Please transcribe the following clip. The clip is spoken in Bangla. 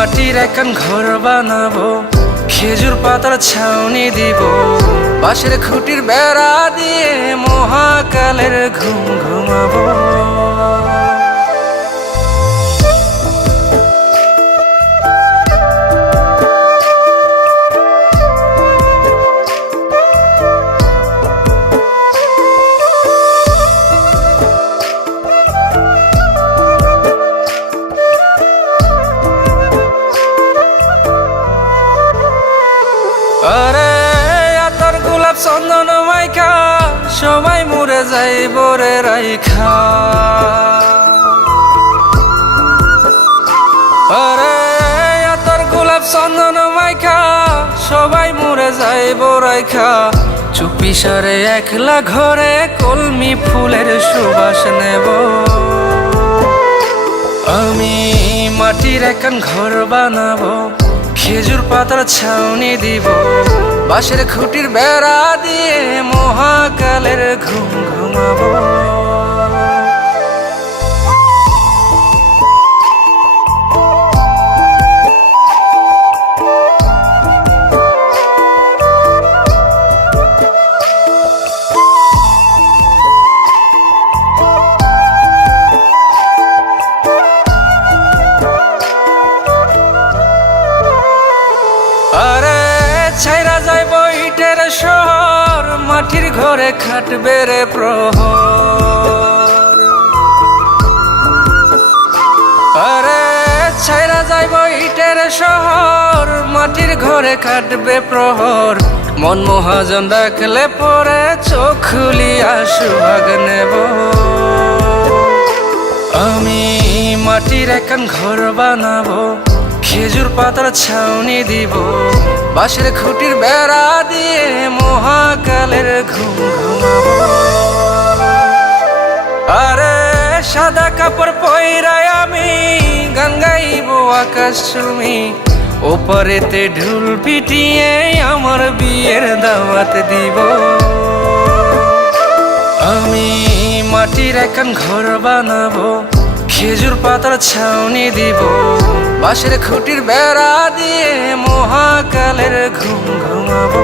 মাটির একখান ঘর বানাবো, খেজুর পাতার ছাউনি দিব, বাঁশের খুঁটির বেড়া দিয়ে মহাকালের ঘুম ঘুমাবো। আরে আতর গোলাপ চন্দন মাইখা সবাই মরে যাইব রে রাইখা। আরে আতর গোলাপ চন্দন মাইখা সবাই মরে যাইব রাইখা। চুপি সারে একলা ঘরে কলমি ফুলের সুবাস নেব। আমি মাটির একখান ঘর বানাবো, খেজুর পাতার ছাউনি দিব, বাঁশের খুঁটির বেড়া দিয়ে মহাকালের ঘুম ঘুমাবো। আরে ছাইরা যাইব ইটের শহর, মাটির ঘরে খাটবে রে প্রহর। আরে ছাইরা যাইব ইটের শহর, মাটির ঘরে খাটবে প্রহর। মন মহাজন ডাকলে পরে চোখ খুলিয়া সুহাগ নেব। আমি মাটির একখান ঘর বানাবো, খেজুর পাতার ছাউনি দিব, বাঁশের খুঁটির বেড়া দিয়ে মহাকালের ঘুম ঘুমাবো। আরে সাদা কাপড় পইরাই আমি গান গাইব আকাশ চুমি, ওপারেতে ঢুল পিটিয়ে আমার বিয়ের দাওয়াত দিব। আমি মাটির একখান ঘর বানাবো, খেজুর পাতার ছাউনি দিব, বাঁশের খুঁটির বেড়া দিয়ে মহাকালের ঘুম ঘুমাবো।